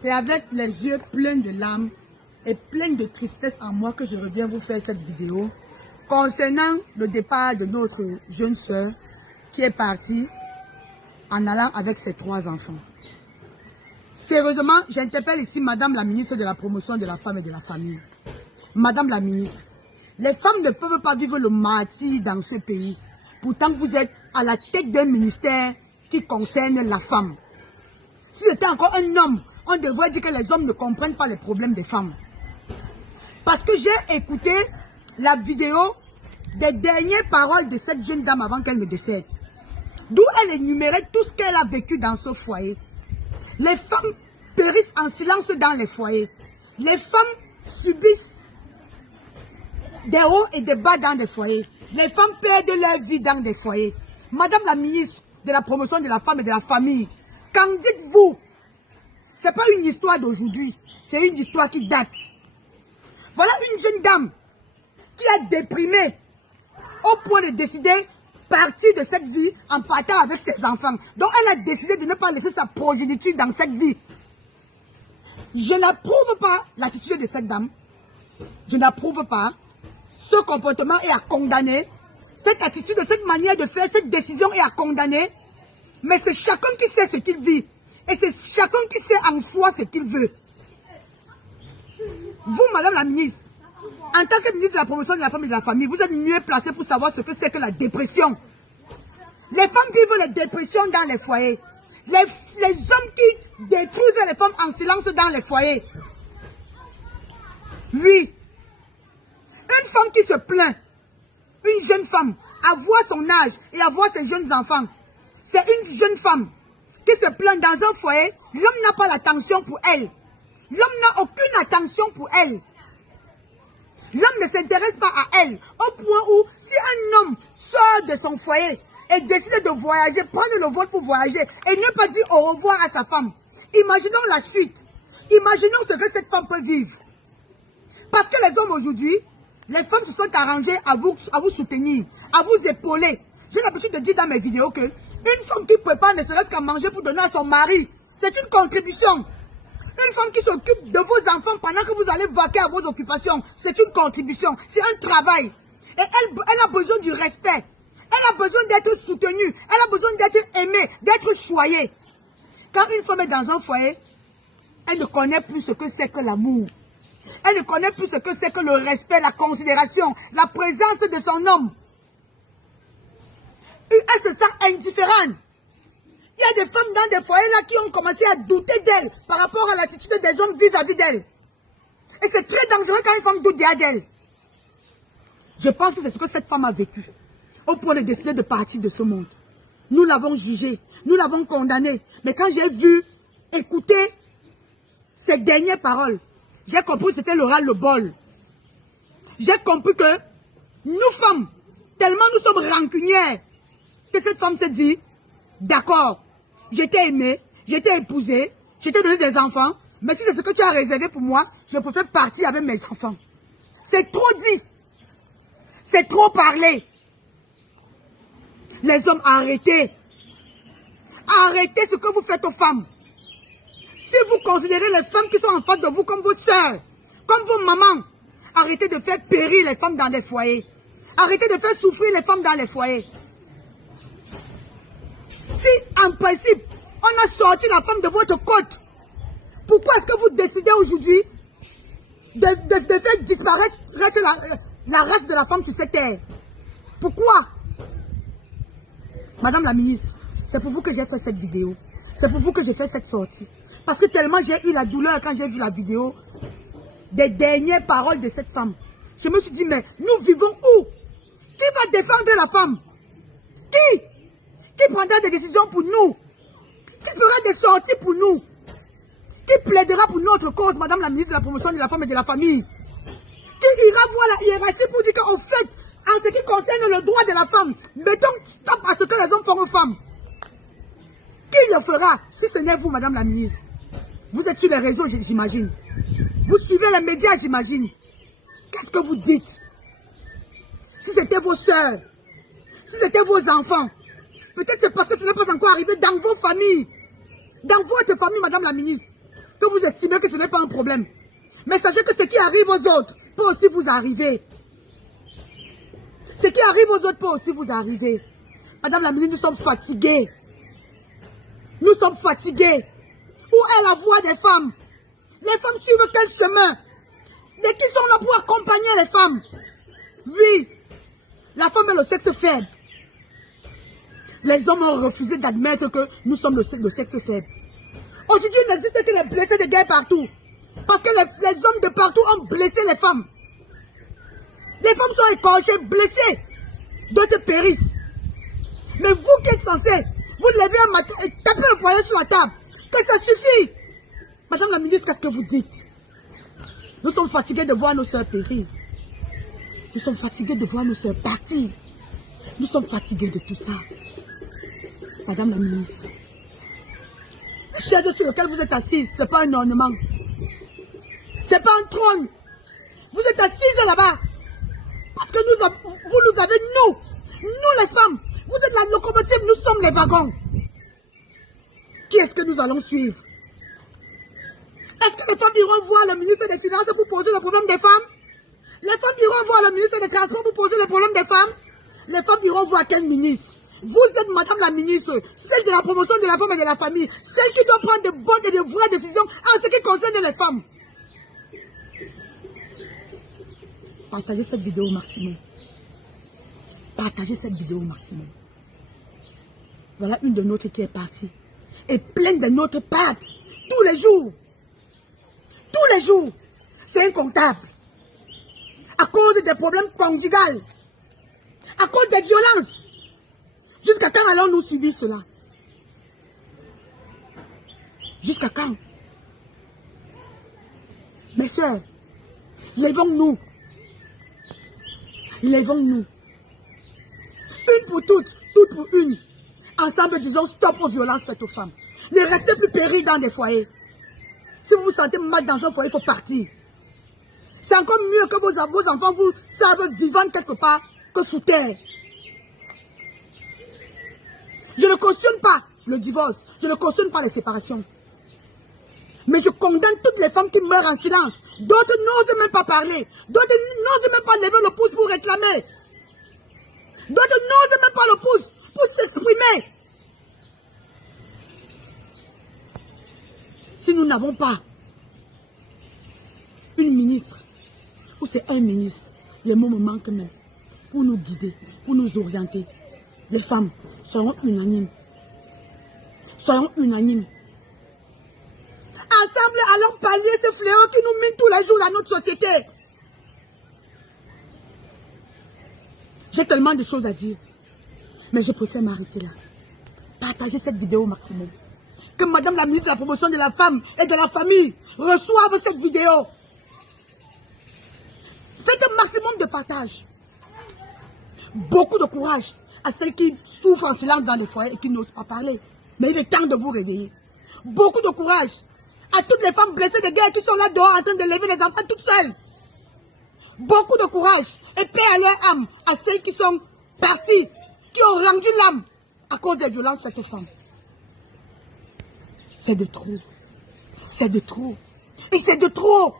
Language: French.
C'est avec les yeux pleins de larmes et pleins de tristesse en moi que je reviens vous faire cette vidéo concernant le départ de notre jeune sœur qui est partie en allant avec ses 3 enfants. Sérieusement, j'interpelle ici Madame la ministre de la promotion de la femme et de la famille. Madame la ministre, les femmes ne peuvent pas vivre le martyre dans ce pays. Pourtant, vous êtes à la tête d'un ministère qui concerne la femme. Si c'était encore un homme, on devrait dire que les hommes ne comprennent pas les problèmes des femmes. Parce que j'ai écouté la vidéo des dernières paroles de cette jeune dame avant qu'elle ne décède. D'où elle énumérait tout ce qu'elle a vécu dans ce foyer. Les femmes périssent en silence dans les foyers. Les femmes subissent des hauts et des bas dans des foyers. Les femmes perdent leur vie dans des foyers. Madame la ministre de la promotion de la femme et de la famille, qu'en dites-vous? Ce n'est pas une histoire d'aujourd'hui, c'est une histoire qui date. Voilà une jeune dame qui a déprimé au point de décider partir de cette vie en partant avec ses enfants. Donc elle a décidé de ne pas laisser sa progéniture dans cette vie. Je n'approuve pas l'attitude de cette dame. Je n'approuve pas. Ce comportement est à condamner. Cette attitude, cette manière de faire, cette décision est à condamner. Mais c'est chacun qui sait ce qu'il vit. Et c'est chacun qui sait en soi ce qu'il veut. Vous, Madame la ministre, en tant que ministre de la promotion de la femme et de la famille, vous êtes mieux placé pour savoir ce que c'est que la dépression. Les femmes vivent les dépressions dans les foyers. Les hommes qui détruisent les femmes en silence dans les foyers. Oui. Une femme qui se plaint, une jeune femme, à voir son âge et à voir ses jeunes enfants, c'est une jeune femme qui se plaint dans un foyer, l'homme n'a pas l'attention pour elle. L'homme n'a aucune attention pour elle. L'homme ne s'intéresse pas à elle, au point où si un homme sort de son foyer et décide de voyager, prendre le vol pour voyager et ne pas dire au revoir à sa femme, imaginons la suite. Imaginons ce que cette femme peut vivre. Parce que les hommes aujourd'hui, les femmes se sont arrangées à vous soutenir, à vous épauler. J'ai l'habitude de dire dans mes vidéos que une femme qui prépare ne serait-ce qu'à manger pour donner à son mari, c'est une contribution. Une femme qui s'occupe de vos enfants pendant que vous allez vaquer à vos occupations, c'est une contribution, c'est un travail. Et elle a besoin du respect. Elle a besoin d'être soutenue. Elle a besoin d'être aimée, d'être choyée. Quand une femme est dans un foyer, elle ne connaît plus ce que c'est que l'amour. Elle ne connaît plus ce que c'est que le respect, la considération, la présence de son homme. Elle se sent indifférente. Il y a des femmes dans des foyers là qui ont commencé à douter d'elle par rapport à l'attitude des hommes vis-à-vis d'elle. Et c'est très dangereux quand une femme doute d'elle. Je pense que c'est ce que cette femme a vécu. Au point de décider de partir de ce monde. Nous l'avons jugée, nous l'avons condamnée. Mais quand j'ai vu, écouter ces dernières paroles, j'ai compris que c'était le ras-le-bol. J'ai compris que nous femmes, tellement nous sommes rancunières, que cette femme s'est dit, d'accord, j'étais aimée, j'étais épousée, j'étais donné des enfants, mais si c'est ce que tu as réservé pour moi, je préfère partir avec mes enfants. C'est trop dit. C'est trop parlé. Les hommes, arrêtez. Arrêtez ce que vous faites aux femmes. Si vous considérez les femmes qui sont en face de vous comme vos sœurs, comme vos mamans, arrêtez de faire périr les femmes dans les foyers. Arrêtez de faire souffrir les femmes dans les foyers. Si, en principe, on a sorti la femme de votre côte, pourquoi est-ce que vous décidez aujourd'hui de faire disparaître la race de la femme sur cette terre? Pourquoi? Madame la ministre, c'est pour vous que j'ai fait cette vidéo. C'est pour vous que j'ai fait cette sortie. Parce que tellement j'ai eu la douleur quand j'ai vu la vidéo des dernières paroles de cette femme. Je me suis dit, mais nous vivons où? Qui va défendre la femme? Qui prendra des décisions pour nous? Qui fera des sorties pour nous? Qui plaidera pour notre cause, Madame la ministre de la promotion de la femme et de la famille? Qui ira voir la hiérarchie pour dire qu'en fait, en ce qui concerne le droit de la femme, mettons stop à ce que les hommes font aux femmes. Qui le fera si ce n'est vous, Madame la ministre? Vous êtes sur les réseaux, j'imagine. Vous suivez les médias, j'imagine. Qu'est-ce que vous dites? Si c'était vos sœurs, si c'était vos enfants, peut-être c'est parce que ce n'est pas encore arrivé dans vos familles. Dans votre famille, Madame la ministre. que vous estimez que ce n'est pas un problème. Mais sachez que ce qui arrive aux autres peut aussi vous arriver. Ce qui arrive aux autres peut aussi vous arriver. Madame la ministre, nous sommes fatigués. Nous sommes fatigués. Où est la voix des femmes? Les femmes suivent quel chemin? Mais qui sont là pour accompagner les femmes? Oui, la femme est le sexe faible. Les hommes ont refusé d'admettre que nous sommes le sexe faible. Aujourd'hui, il n'existe que les blessés de guerre partout. Parce que les hommes de partout ont blessé les femmes. Les femmes sont écorchées, blessées. D'autres périssent. Mais vous qui êtes censés vous levez un matin et tapez le poignet sur la table. Que ça suffit. Madame la ministre, qu'est-ce que vous dites? Nous sommes fatigués de voir nos soeurs périr. Nous sommes fatigués de voir nos soeurs partir. Nous sommes fatigués de tout ça. Madame la ministre, la chaise sur laquelle vous êtes assise, ce n'est pas un ornement. Ce n'est pas un trône. Vous êtes assise là-bas. Parce que vous nous avez, nous les femmes. Vous êtes la locomotive, nous sommes les wagons. Qui est-ce que nous allons suivre? Est-ce que les femmes iront voir le ministre des Finances pour poser le problème des femmes? Les femmes iront voir le ministre des Transports pour poser le problème des femmes? Les femmes iront voir quel ministre? Vous êtes madame la ministre, celle de la promotion de la femme et de la famille, celle qui doit prendre de bonnes et de vraies décisions en ce qui concerne les femmes. Partagez cette vidéo au maximum. Partagez cette vidéo au maximum. Voilà une de nôtres qui est partie. Et plein de nôtres partent. Tous les jours. Tous les jours. C'est incomptable. À cause des problèmes conjugaux. À cause des violences. Jusqu'à quand allons-nous subir cela? Jusqu'à quand? Mes soeurs, levons-nous. Levons-nous. Une pour toutes, toutes pour une. Ensemble, disons stop aux violences faites aux femmes. Ne restez plus périr dans des foyers. Si vous vous sentez mal dans un foyer, il faut partir. C'est encore mieux que vos enfants vous savent vivant quelque part que sous terre. Je ne cautionne pas le divorce. Je ne cautionne pas les séparations. Mais je condamne toutes les femmes qui meurent en silence. D'autres n'osent même pas parler. D'autres n'osent même pas lever le pouce pour réclamer. D'autres n'osent même pas le pouce pour s'exprimer. Si nous n'avons pas une ministre, ou c'est un ministre, les mots me manquent même, pour nous guider, pour nous orienter. Les femmes, soyons unanimes. Soyons unanimes. Ensemble, allons pallier ce fléau qui nous mine tous les jours dans notre société. J'ai tellement de choses à dire. Mais je préfère m'arrêter là. Partagez cette vidéo au maximum. Que madame la ministre de la promotion de la femme et de la famille reçoive cette vidéo. Faites un maximum de partage. Beaucoup de courage à celles qui souffrent en silence dans les foyers et qui n'osent pas parler. Mais il est temps de vous réveiller. Beaucoup de courage à toutes les femmes blessées de guerre qui sont là dehors en train de lever les enfants toutes seules. Beaucoup de courage et paix à leur âme à celles qui sont parties, qui ont rendu l'âme à cause des violences faites aux femmes. C'est de trop. C'est de trop. Et c'est de trop.